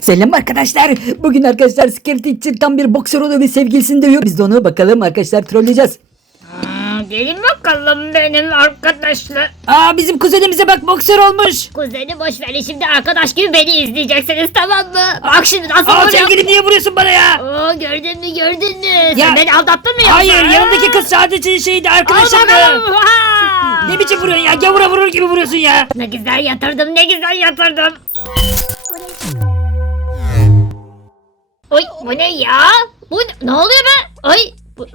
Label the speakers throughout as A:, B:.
A: Selam arkadaşlar. Bugün arkadaşlar Scary Teacher tam bir boksör oluyor ve sevgilisini dövüyor. Biz de onu bakalım arkadaşlar trolleyeceğiz.
B: Aa, gelin bakalım benim arkadaşlar. Aa bizim kuzenimize bak boksör olmuş. Kuzeni boş verin şimdi arkadaş gibi beni izleyeceksiniz tamam mı? Bak şimdi nasıl Aa oluyor. sevgilim niye vuruyorsun bana ya? Oo, gördün mü gördün mü? Ya- Sen beni aldattın mı yoksa? Hayır yanındaki kız sadece şeydi Al arkadaşımdı. bakalım. Ha! Ne biçim vuruyorsun ya? Gavura vurur gibi vuruyorsun ya. Ne güzel yatırdım ne güzel yatırdım. Bu ne ya? Bu ne, ne oluyor be? Ay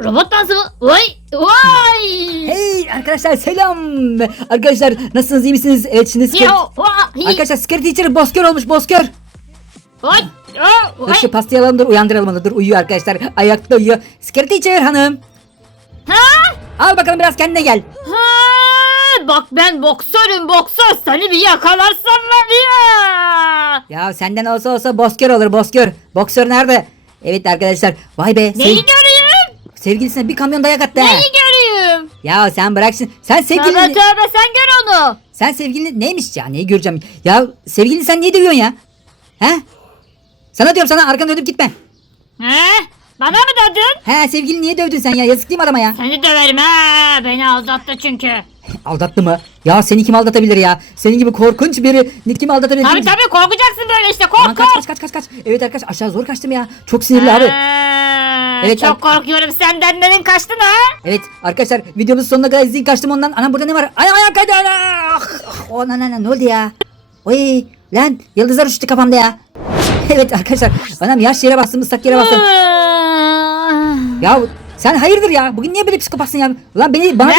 B: robot dansı mı? Oy vay. Hey
A: arkadaşlar selam. Arkadaşlar nasılsınız iyi misiniz? Evet şimdi oha, hi. Arkadaşlar Scary Teacher bosker olmuş bosker.
B: Oy, oh, Dur oy. şu
A: pastayı alalım dur uyandıralım onu dur uyuyor arkadaşlar. Ayakta uyuyor. Scary Teacher hanım. Ha? Al bakalım biraz kendine gel.
B: Ha, bak
A: ben boksörüm boksör seni bir yakalarsam var ya. Ya senden olsa olsa bosker olur bosker. Boksör nerede? Evet arkadaşlar. Vay be. Neyi sev-
B: göreyim?
A: sevgilisine bir kamyon dayak attı. ha. Neyi
B: göreyim?
A: Ya sen bırak şimdi. Sen Tövbe sevgilini... tövbe sen gör onu. Sen sevgilini neymiş ya? Neyi göreceğim? Ya sevgilini sen niye dövüyorsun ya? He? Sana diyorum sana arkanı dönüp gitme. He? Bana mı dedin? He sevgilini niye dövdün sen ya? Yazık değil mi adama ya? Seni döverim ha. Beni aldattı çünkü. Aldattı mı? Ya seni kim aldatabilir ya? Senin gibi korkunç biri kim aldatabilir? Tabii tabii korkacaksın böyle işte Aman kork kaç kork. kaç kaç kaç kaç. Evet arkadaş aşağı zor kaçtım ya. Çok sinirli abi.
B: Ha, Evet, çok
A: korkuyorum senden dedin kaçtın ha. Evet arkadaşlar videomuzun sonuna kadar izleyin kaçtım ondan. Anam burada ne var? Ayağım ayağım kaydı. Ana! Ah, ah, O ana ana ne oldu ya? Oy lan yıldızlar uçtu kafamda ya. evet arkadaşlar anam yaş yere bastım ıslak yere bastım. Ya sen hayırdır ya? Bugün niye böyle psikopatsın ya? Lan beni bana Ben?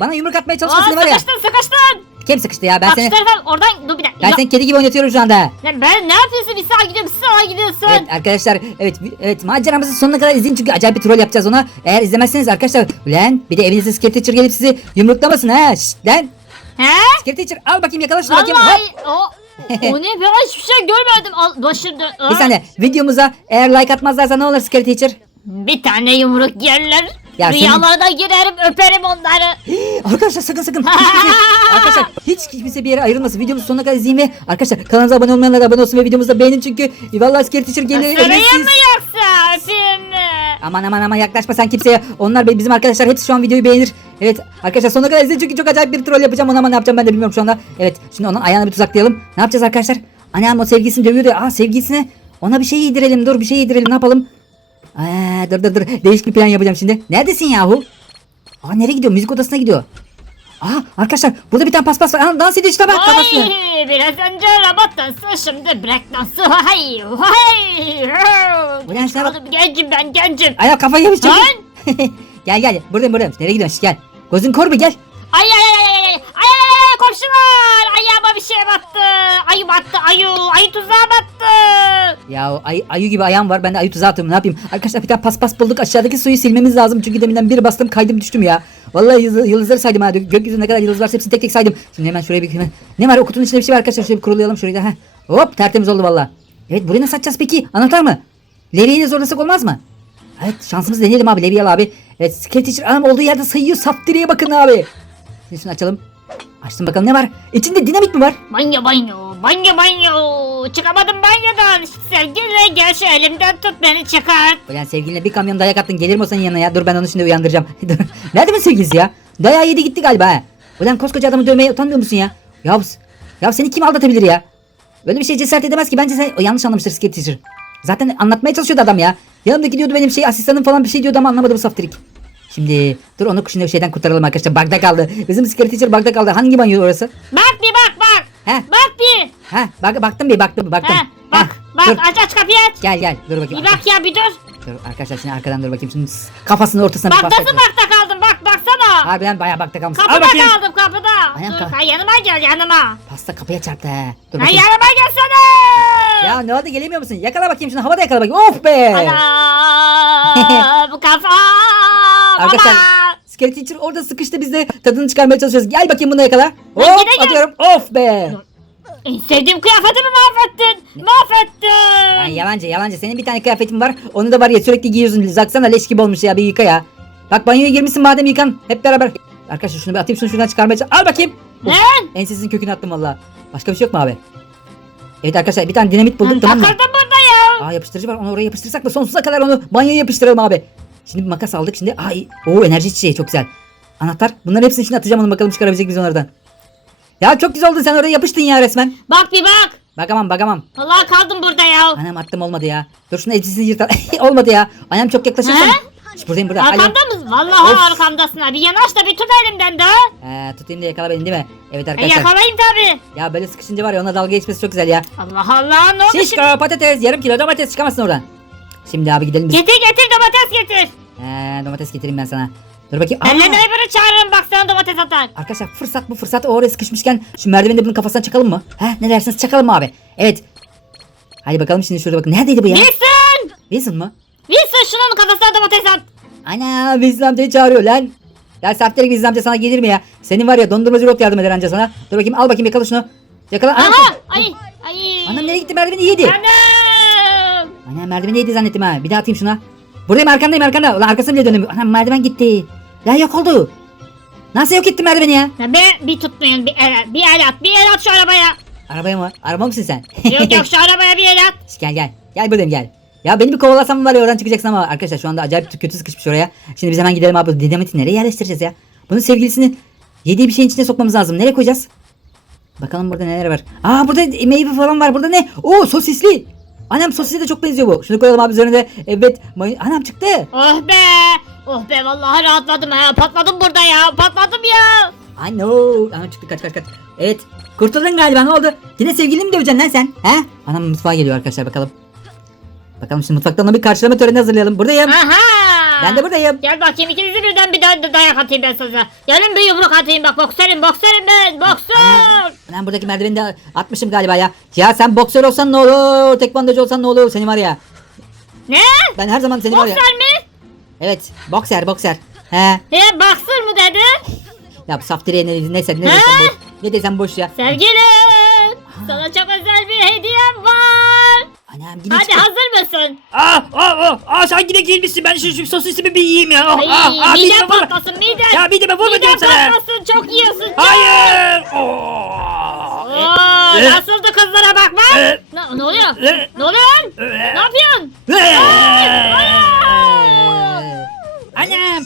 A: Bana yumruk atmaya Aa, var ya. sıkıştın sıkıştın. Kim sıkıştı ya? Ben Bak seni şu tarafa
B: oradan dur bir dakika. ben Ya- seni kedi
A: gibi oynatıyorum şu anda. Ya
B: ben ne yapıyorsun bir sağa gidiyorum bir sağa gidiyorsun. Evet
A: arkadaşlar evet evet maceramızın sonuna kadar izleyin çünkü acayip bir troll yapacağız ona. Eğer izlemezseniz arkadaşlar lan bir de evinize Scare Teacher gelip sizi yumruklamasın ha. Şşt lan.
B: He? Scare Teacher al bakayım yakala şunu bakayım. Vallahi Hop. o, o ne ben hiçbir şey görmedim. Al, başım dön. Bir Aa, saniye
A: videomuza eğer like atmazlarsa ne olur Scare Teacher? Bir tane yumruk
B: yerler. Ya senin- Rüyalarına girerim öperim onları.
A: Arkadaşlar sakın sakın. Hiç kimse- arkadaşlar hiç kimse bir yere ayrılmasın. Videomuz sonuna kadar izleyin ve arkadaşlar kanalımıza abone olmayanlar da abone olsun ve videomuzu da beğenin çünkü vallahi Scare Teacher geliyor. Sarayım mı
B: yoksa öpeyim mi?
A: Aman aman aman yaklaşma sen kimseye. Onlar be- bizim arkadaşlar hepsi şu an videoyu beğenir. Evet arkadaşlar sonuna kadar izleyin çünkü çok acayip bir troll yapacağım ona ama ne yapacağım ben de bilmiyorum şu anda. Evet şimdi onun ayağını bir tuzaklayalım. Ne yapacağız arkadaşlar? Annem o sevgilisini dövüyordu. Aa sevgilisine ona bir şey yedirelim dur bir şey yedirelim ne yapalım? Aa, dur dur dur değişik bir plan yapacağım şimdi. Neredesin yahu? Aa nereye gidiyor? Müzik odasına gidiyor. Aa arkadaşlar burada bir tane paspas var. Aa, dans ediyor işte bak kafasını.
B: Ay, biraz önce robot dansı şimdi break dansı. Hay hay. Ulan şuna bak. Gencim ben gencim. Ay kafayı yemiş. Lan!
A: gel gel buradayım buradayım. Nereye gidiyorsun? Gel. Gözün kor bir gel.
B: Ay ay ay ay ay ay ay ay komşular ayağıma bir şey battı ayı battı ayı ayı tuzağa battı
A: Ya ay, ayı gibi ayağım var. Ben de ayı tuzağı atıyorum. Ne yapayım? Arkadaşlar bir tane paspas bulduk. Aşağıdaki suyu silmemiz lazım. Çünkü deminden bir bastım kaydım düştüm ya. Vallahi yıldız, yıldızları saydım ha. Gö- Gökyüzünde ne kadar yıldız varsa hepsini tek tek saydım. Şimdi hemen şuraya bir hemen. Ne var? O kutunun içinde bir şey var arkadaşlar. Şöyle bir kurulayalım şurayı da. Heh. Hop tertemiz oldu vallahi. Evet burayı nasıl açacağız peki? Anahtar mı? Levi'yi de zorlasak olmaz mı? Evet şansımızı deneyelim abi. Levi al abi. Evet Teacher anam olduğu yerde sayıyor. Saftiriye bakın abi. Şimdi şunu açalım. Açtım bakalım ne var? İçinde dinamit mi var?
B: banyo banyo banyo banyo çıkamadım banyodan sevgili gel şu elimden tut beni çıkart
A: Ulan sevgiline bir kamyon dayak attın gelir mi o senin yanına ya? Dur ben onu şimdi uyandıracağım. Nerede bu sevgilisi ya? Dayağı yedi gitti galiba ha. Ulan koskoca adamı dövmeye utanmıyor musun ya? Ya, ya seni kim aldatabilir ya? Böyle bir şey cesaret edemez ki. Bence sen o yanlış anlamıştır Skate Teacher. Zaten anlatmaya çalışıyordu adam ya. Yanımdaki diyordu benim şey asistanım falan bir şey diyordu ama anlamadı bu saftirik. Şimdi dur onu şimdi şeyden kurtaralım arkadaşlar. Bug'da kaldı. Bizim Skate Teacher bug'da kaldı. Hangi banyo orası? bak bir bak
B: bak He? bak bir
A: Ha, bak, baktım bir baktım baktım. He, bak
B: Heh, bak Dur. aç aç kapıyı aç Gel gel dur bakayım. bir bak ya bir dur
A: Dur arkadaşlar şimdi arkadan dur bakayım. Şimdi kafasının ortasına bir bak yapıyorum. bakta kaldım
B: bak baksana
A: Harbiden bayağı bakta kalmışsın. Al kapıda bakayım. kaldım
B: kapıda Ayağım dur kal- ha, yanıma gel yanıma
A: Pasta kapıya çarptı he. Dur ha, bakayım. yanıma
B: gelsene Ya
A: ne oldu gelemiyor musun? Yakala bakayım şunu havada yakala bakayım. Of be.
B: Ana bu kafa
A: Arkadaşlar. Scary Teacher orada sıkıştı biz de tadını çıkarmaya çalışıyoruz. Gel bakayım bunu yakala. Hop atıyorum. Of be. En sevdiğim kıyafetimi mahvettin. Mahvettin. Lan yalancı yalancı. Senin bir tane kıyafetin var. Onu da var ya sürekli giyiyorsun. Baksana leş gibi olmuş ya bir yıka ya. Bak banyoya girmişsin madem yıkan. Hep beraber. Arkadaşlar şunu bir atayım şunu şuradan çıkarmaya çalış. Al bakayım. Ne? Ensesinin kökünü attım valla. Başka bir şey yok mu abi? Evet arkadaşlar bir tane dinamit buldum tamam mı? Takıldım burada ya. Aa yapıştırıcı var onu oraya yapıştırsak da sonsuza kadar onu banyoya yapıştıralım abi. Şimdi bir makas aldık şimdi. Ay o enerji çiçeği çok güzel. Anahtar. Bunların hepsini şimdi atacağım onu bakalım çıkarabilecek biz onlardan. Ya çok güzel oldu sen oraya yapıştın ya resmen. Bak bir bak. Bakamam bakamam.
B: Vallahi kaldım
A: burada ya. Anam attım olmadı ya. Dur şunu elbisesini yırtar. olmadı ya. Anam çok yaklaşırsan. Şş, buradayım burada. Arkamda
B: mısın? Vallahi Of. arkamdasın ha. Bir yanaş da bir tut elimden de.
A: Ee, tutayım da yakala beni değil mi? Evet E, arkadaşlar. yakalayayım tabi. Ya böyle sıkışınca var ya ona dalga geçmesi çok güzel ya.
B: Allah Allah ne oldu şimdi?
A: Şişko patates yarım kilo domates çıkamazsın oradan. Şimdi abi gidelim biz. Getir
B: getir domates getir.
A: Ee, domates getireyim ben sana. Dur bakayım. Benle neighbor'ı çağırırım bak sana domates atar. Arkadaşlar fırsat bu fırsat oraya sıkışmışken şu merdiveni de bunun kafasına çakalım mı? He ne dersiniz çakalım mı abi? Evet. Hadi bakalım şimdi şurada bakın. Neredeydi bu ya?
B: Wilson! Wilson mı? Wilson şunun kafasına domates at.
A: Ana Wilson amcayı çağırıyor lan. Ya Saftirik Wilson amca sana gelir mi ya? Senin var ya dondurmacı Rob yardım eder anca sana. Dur bakayım al bakayım yakala şunu. Yakala. Aha! Ay! Ay! Anam nereye gitti merdiveni yedi. Anam! Yedi zannettim ha. Bir daha atayım şuna. Buradayım arkandayım arkanda. Ulan arkasını bile dönüyorum. Anam merdiven gitti. Ya yok oldu. Nasıl yok etti merdiveni ya? Ya bir, bir tutmayın
B: bir el, bir el at bir el at şu arabaya.
A: Arabaya mı? Araba mısın sen? Yok yok
B: şu arabaya bir el
A: at. Gel gel. Gel buradayım gel. Ya beni bir kovalasam var ya oradan çıkacaksın ama arkadaşlar şu anda acayip kötü sıkışmış oraya. Şimdi biz hemen gidelim abi. Dinamiti nereye yerleştireceğiz ya? Bunun sevgilisini yediği bir şeyin içine sokmamız lazım. Nereye koyacağız? Bakalım burada neler var. Aa burada meyve falan var. Burada ne? Oo sosisli. Anam sosise de çok benziyor bu. Şunu koyalım abi üzerine. Evet. may- Anam çıktı. Oh be!
B: Oh be vallahi rahatladım ha. Patladım burada ya. Patladım ya.
A: I know. Anam çıktı kaç kaç kaç. Evet. Kurtuldun galiba ne oldu? Yine sevgilini mi döveceksin lan sen? He? Anam mutfağa geliyor arkadaşlar bakalım. Bakalım şimdi mutfaktan ona bir karşılama töreni hazırlayalım. Buradayım.
B: Aha! Ben de buradayım. Gel bakayım ikinizi birden bir da- dayak atayım ben size. Gelin bir yumruk atayım bak boksörüm boksörüm ben boksör.
A: Anam buradaki merdiveni de atmışım galiba ya. Ya sen boksör olsan ne olur? Tekvandocu olsan ne olur? Seni var ya. Ne? Ben her zaman seni var ya. Boksör mü? Evet. Bokser bokser. He.
B: He boksör mu dedi?
A: Ya bu saftiriye ne, neyse ne desem boş. Ne desem boş ya. Sevgilim.
B: Sana çok özel bir hediyem Anam yine Hadi çıktı. hazır mısın? Aa, aa, aa, aa, sen yine gelmişsin. Ben şu, şu sosisimi bir yiyeyim ya. Oh, Ay, aa, aa, midem mideme vurma. patlasın midem. Ya mideme vurma Midem diyorum sana. patlasın çok yiyorsun çok. Hayır. Oo. Oo, Ee, nasıldı kızlara bak bak. Ee, Ne, ne oluyor? ee, Ne oluyor lan? Ne yapıyorsun? ee.
A: Anam.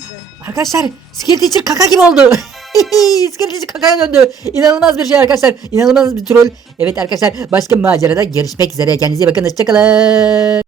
A: Arkadaşlar Skill Teacher kaka gibi oldu. Teacher kakaya döndü. İnanılmaz bir şey arkadaşlar. İnanılmaz bir troll. Evet arkadaşlar başka macerada görüşmek üzere. Kendinize iyi bakın. Hoşçakalın.